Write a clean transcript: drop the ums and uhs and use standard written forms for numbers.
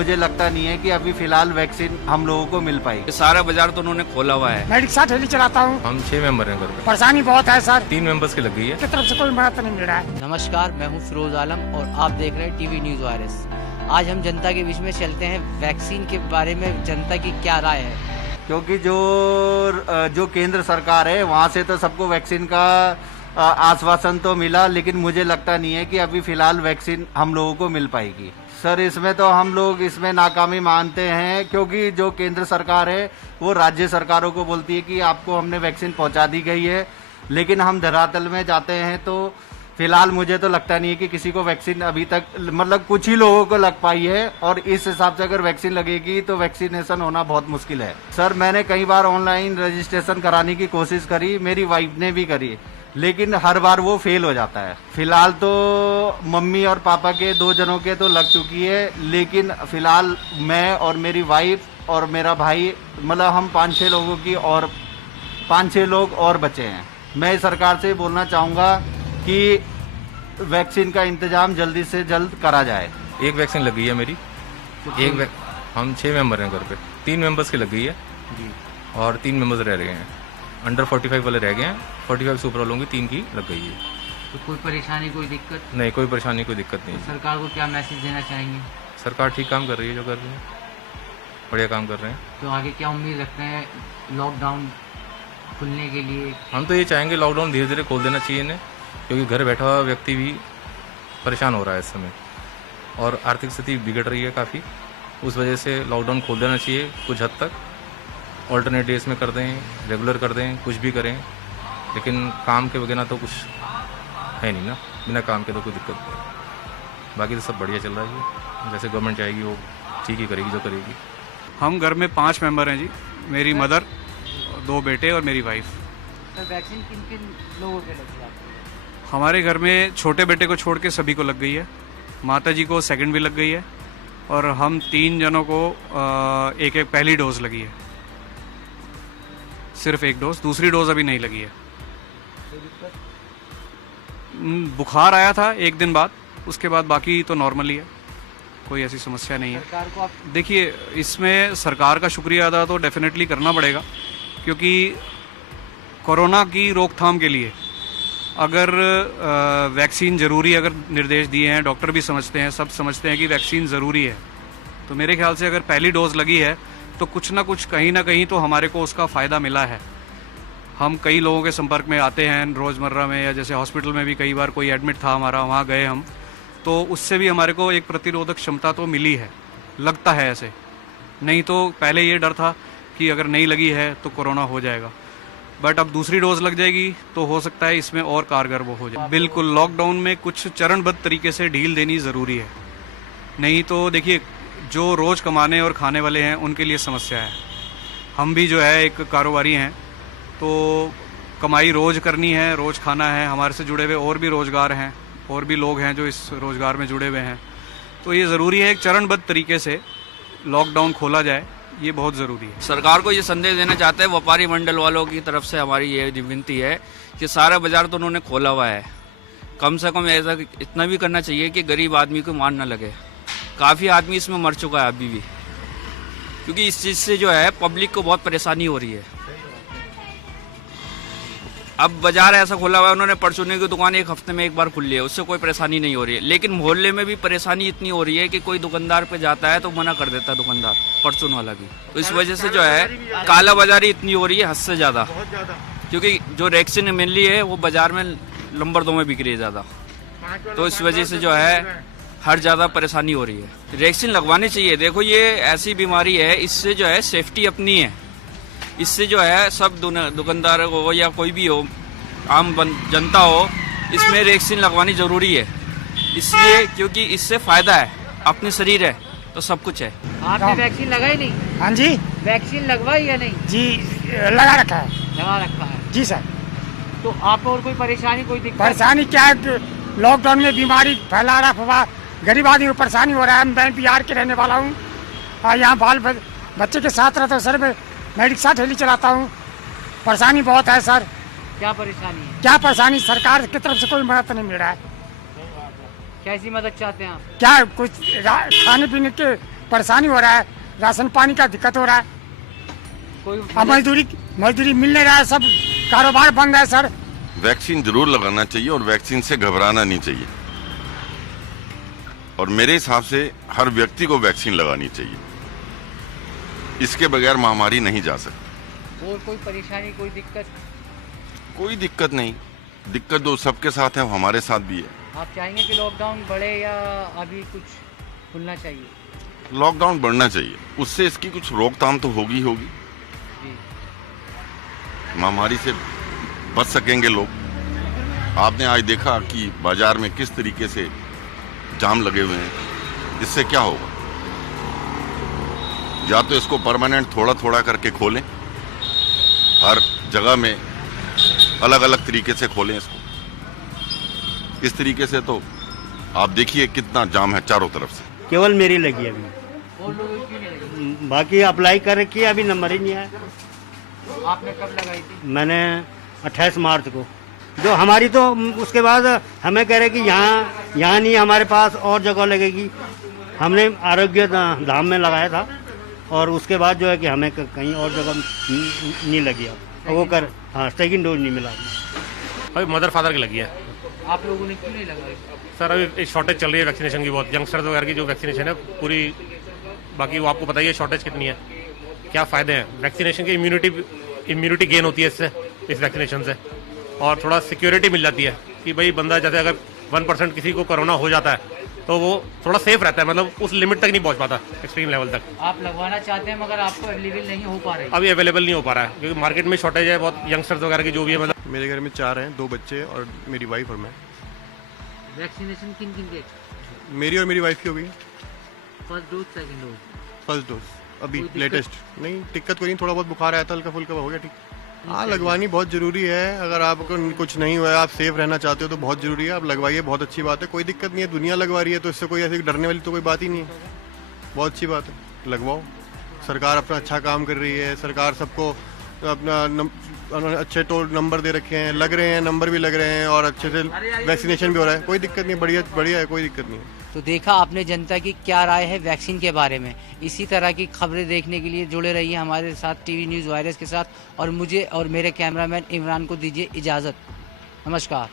मुझे लगता नहीं है कि अभी फिलहाल वैक्सीन हम लोगों को मिल पाएगी। सारा बाजार तो उन्होंने खोला हुआ है। मैं रिक्शा ठेली चलाता हूँ। हम 6 मेंबर हैं घर पे। परेशानी बहुत है सर, 3 मेंबर्स की लग गई है। की तरफ से कोई मदद नहीं मिल रहा है। नमस्कार, मैं हूं फिरोज आलम और आप देख रहे हैं टीवी न्यूज़ वायरस। आज हम जनता के बीच में चलते हैं, वैक्सीन के बारे में जनता की क्या राय है। क्योंकि जो केंद्र सरकार है वहाँ से तो सबको वैक्सीन का आश्वासन तो मिला, लेकिन मुझे लगता नहीं है कि अभी फिलहाल वैक्सीन हम लोगों को मिल पाएगी। सर इसमें तो हम लोग इसमें नाकामी मानते हैं, क्योंकि जो केंद्र सरकार है वो राज्य सरकारों को बोलती है कि आपको हमने वैक्सीन पहुंचा दी गई है, लेकिन हम धरातल में जाते हैं तो फिलहाल मुझे तो लगता नहीं है कि किसी को वैक्सीन अभी तक, मतलब कुछ ही लोगों को लग पाई है, और इस हिसाब से अगर वैक्सीन लगेगी तो वैक्सीनेशन होना बहुत मुश्किल है। सर मैंने कई बार ऑनलाइन रजिस्ट्रेशन कराने की कोशिश करी, मेरी वाइफ ने भी करी, लेकिन हर बार वो फेल हो जाता है। फिलहाल तो मम्मी और पापा के 2 जनों के तो लग चुकी है, लेकिन फिलहाल मैं और मेरी वाइफ और मेरा भाई, मतलब हम 5-6 लोगों की और 5-6 लोग और बचे हैं। मैं सरकार से बोलना चाहूँगा कि वैक्सीन का इंतजाम जल्दी से जल्द करा जाए। एक वैक्सीन लग गई है मेरी। हम 6 मेंबर हैं घर पे। 3 मेंबर्स की लग गई है और 3 मेंबर्स रह गए हैं। अंडर 45 वाले रह गए हैं। 45 से ऊपर वालों की 3 की लग गई है। तो कोई परेशानी, कोई दिक्कत नहीं, कोई परेशानी, कोई दिक्कत नहीं। सरकार को क्या मैसेज देना चाहेंगे। सरकार ठीक काम कर रही है, जो कर रही है बढ़िया काम कर रहे हैं। तो आगे क्या उम्मीद रखते हैं लॉकडाउन खुलने के लिए। हम तो ये चाहेंगे लॉकडाउन धीरे धीरे खोल देना चाहिए इन्हें, क्योंकि घर बैठा हुआ व्यक्ति भी परेशान हो रहा है इस समय और आर्थिक स्थिति बिगड़ रही है काफ़ी। उस वजह से लॉकडाउन खोल देना चाहिए कुछ हद तक। ऑल्टरनेट डेज में कर दें, रेगुलर कर दें, कुछ भी करें, लेकिन काम के बगैर तो कुछ है नहीं ना। बिना काम के तो कोई दिक्कत नहीं। बाकी तो सब बढ़िया चल रहा है। जैसे गवर्नमेंट चाहेगी वो ठीक ही करेगी, जो करेगी। हम घर में 5 मेंबर हैं जी। मेरी मदर, 2 बेटे और मेरी वाइफ। सर वैक्सीन किन किन लोगों के लगी आपको। हमारे घर में छोटे बेटे को छोड़ के सभी को लग गई है। माता जी को सेकंड भी लग गई है और हम 3 जनों को एक पहली डोज लगी है। सिर्फ 1 डोज, दूसरी डोज अभी नहीं लगी है। बुखार आया था 1 दिन बाद, उसके बाद बाकी तो नॉर्मली है, कोई ऐसी समस्या नहीं है। सरकार को आप देखिए, इसमें सरकार का शुक्रिया अदा तो डेफिनेटली करना पड़ेगा, क्योंकि कोरोना की रोकथाम के लिए अगर वैक्सीन ज़रूरी, अगर निर्देश दिए हैं, डॉक्टर भी समझते हैं, सब समझते हैं कि वैक्सीन ज़रूरी है, तो मेरे ख्याल से अगर पहली डोज लगी है तो कुछ ना कुछ, कहीं ना कहीं तो हमारे को उसका फ़ायदा मिला है। हम कई लोगों के संपर्क में आते हैं रोज़मर्रा में, या जैसे हॉस्पिटल में भी कई बार कोई एडमिट था हमारा, वहाँ गए हम, तो उससे भी हमारे को एक प्रतिरोधक क्षमता तो मिली है, लगता है ऐसे। नहीं तो पहले ये डर था कि अगर नहीं लगी है तो कोरोना हो जाएगा, बट अब दूसरी डोज लग जाएगी तो हो सकता है इसमें और कारगर वो हो जाए। बिल्कुल, लॉकडाउन में कुछ चरणबद्ध तरीके से ढील देनी ज़रूरी है, नहीं तो देखिए जो रोज़ कमाने और खाने वाले हैं उनके लिए समस्या है। हम भी जो है एक कारोबारी हैं, तो कमाई रोज़ करनी है, रोज़ खाना है। हमारे से जुड़े हुए और भी रोज़गार हैं, और भी लोग हैं जो इस रोज़गार में जुड़े हुए हैं, तो ये ज़रूरी है एक चरणबद्ध तरीके से लॉकडाउन खोला जाए, ये बहुत ज़रूरी है। सरकार को ये संदेश देना चाहते हैं, व्यापारी मंडल वालों की तरफ से हमारी ये विनती है कि सारा बाजार तो उन्होंने खोला हुआ है, कम से कम ऐसा इतना भी करना चाहिए कि गरीब आदमी को मार न लगे। काफ़ी आदमी इसमें मर चुका है अभी भी, क्योंकि इस चीज़ से जो है पब्लिक को बहुत परेशानी हो रही है। अब बाजार ऐसा खोला हुआ है, उन्होंने परचूने की दुकान 1 हफ्ते में 1 बार खुल ली है, उससे कोई परेशानी नहीं हो रही है, लेकिन मोहल्ले में भी परेशानी इतनी हो रही है कि कोई दुकानदार पे जाता है तो मना कर देता है दुकानदार, परचून वाला भी। तो इस वजह से जो है काला बाजारी इतनी हो रही है हद से ज़्यादा, क्योंकि जो वैक्सीन मिली है वो बाजार में नंबर 2 में बिक रही है ज़्यादा, तो इस वजह से जो है हर ज़्यादा परेशानी हो रही है। वैक्सीन लगवानी चाहिए। देखो ये ऐसी बीमारी है, इससे जो है सेफ्टी अपनी है, इससे जो है सब दुकानदार हो या कोई भी हो, आम जनता हो, इसमें वैक्सीन लगवानी ज़रूरी है, इसलिए क्योंकि इससे फ़ायदा है, अपने शरीर है तो सब कुछ है। आपने वैक्सीन लगाई नहीं। हाँ जी, वैक्सीन लगवाई या नहीं। जी लगा रखा है। लगा रखा है जी सर। तो आपको और कोई परेशानी, कोई दिक्कत। परेशानी क्या है, लॉकडाउन में बीमारी फैला रहा फवा, गरीब आदमी को परेशानी हो रहा है। मैं बिहार के रहने वाला हूँ और यहाँ बाल बच्चे के साथ रहता हूँ सर। मैं रिक्शा ठेली चलाता हूँ। परेशानी बहुत है सर। क्या परेशानी है। क्या परेशानी, सरकार की तरफ से कोई मदद नहीं मिल रहा है। कैसी मदद चाहते हैं आप। क्या कुछ खाने पीने के परेशानी हो रहा है, राशन पानी का दिक्कत हो रहा है, अब मजदूरी मिल नहीं रहा है, सब कारोबार बंद है सर। वैक्सीन जरूर लगाना चाहिए और वैक्सीन से घबराना नहीं चाहिए, और मेरे हिसाब से हर व्यक्ति को वैक्सीन लगानी चाहिए, इसके बगैर महामारी नहीं जा सकती। और कोई परेशानी, कोई दिक्कत? कोई दिक्कत नहीं, दिक्कत तो सबके साथ है, हमारे साथ भी है। आप चाहेंगे कि लॉकडाउन बढ़े या अभी कुछ खुलना चाहिए? लॉकडाउन बढ़ना चाहिए, उससे इसकी कुछ रोकथाम तो होगी जी। महामारी से बच सकेंगे लोग। आपने आज देखा कि बाजार में किस तरीके से जाम लगे हुए हैं, इससे क्या होगा? या तो इसको परमानेंट थोड़ा थोड़ा करके खोलें, हर जगह में अलग अलग तरीके से खोलें इसको। इस तरीके से तो आप देखिए कितना जाम है चारों तरफ से। केवल मेरी लगी अभी, और लोगों की नहीं लगी? बाकी अप्लाई कर रखी है, अभी नंबर ही नहीं आया। आपने कब लगाई थी? मैंने 28 मार्च को, जो हमारी तो उसके बाद हमें कह रहे कि यहाँ नहीं, हमारे पास और जगह लगेगी। हमने आरोग्य धाम में लगाया था, और उसके बाद जो है कि हमें कहीं और जगह नहीं लगी। अब वो कर सेकंड डोज नहीं मिला। अभी मदर फादर की लगी है। आप लोगों ने क्यों नहीं लगाई? सर अभी शॉर्टेज चल रही है वैक्सीनेशन की, बहुत यंगस्टर्स वगैरह की जो वैक्सीनेशन है पूरी, बाकी वो आपको बताइए शॉर्टेज कितनी है, क्या फ़ायदे हैं वैक्सीनेशन की। इम्यूनिटी गेन होती है इससे, इस वैक्सीनेशन से, और थोड़ा सिक्योरिटी मिल जाती है कि भाई बंदा जैसे अगर 1% किसी को कोरोना हो जाता है तो वो थोड़ा सेफ रहता है, मतलब उस लिमिट तक नहीं पहुंच पाता, एक्सट्रीम लेवल तक। आप लगवाना चाहते हैं मगर आपको अवेलेबल नहीं हो पा रही? अभी अवेलेबल नहीं हो पा रहा है क्योंकि मार्केट में शॉर्टेज है बहुत, यंगस्टर्स वगैरह की जो भी है। मतलब मेरे घर में 4 हैं, 2 बच्चे और मेरी वाइफ और मैं। वैक्सीनेशन किन किन के? मेरी और मेरी वाइफ की हो गई first dose, second dose? First dose अभी कोई दिक्कत? लेटेस्ट। नहीं दिक्कत कोई नहीं, थोड़ा बहुत बुखार आया था, हल्का फुल्का हो गया ठीक। हाँ लगवानी बहुत ज़रूरी है, अगर आपको कुछ नहीं हुआ है, आप सेफ रहना चाहते हो तो बहुत ज़रूरी है, आप लगवाइए, बहुत अच्छी बात है, कोई दिक्कत नहीं है, दुनिया लगवा रही है तो इससे कोई ऐसी डरने वाली तो कोई बात ही नहीं है, बहुत अच्छी बात है, लगवाओ। सरकार अपना अच्छा काम कर रही है, सरकार सबको अपना अच्छे नंबर दे रखे हैं, लग रहे हैं, नंबर भी लग रहे हैं, और अच्छे से वैक्सीनेशन भी हो रहा है, कोई दिक्कत नहीं, बढ़िया है, कोई दिक्कत नहीं है। तो देखा आपने जनता की क्या राय है वैक्सीन के बारे में। इसी तरह की खबरें देखने के लिए जुड़े रहिए हमारे साथ टीवी न्यूज़ वायरस के साथ, और मुझे और मेरे कैमरामैन इमरान को दीजिए इजाज़त। नमस्कार।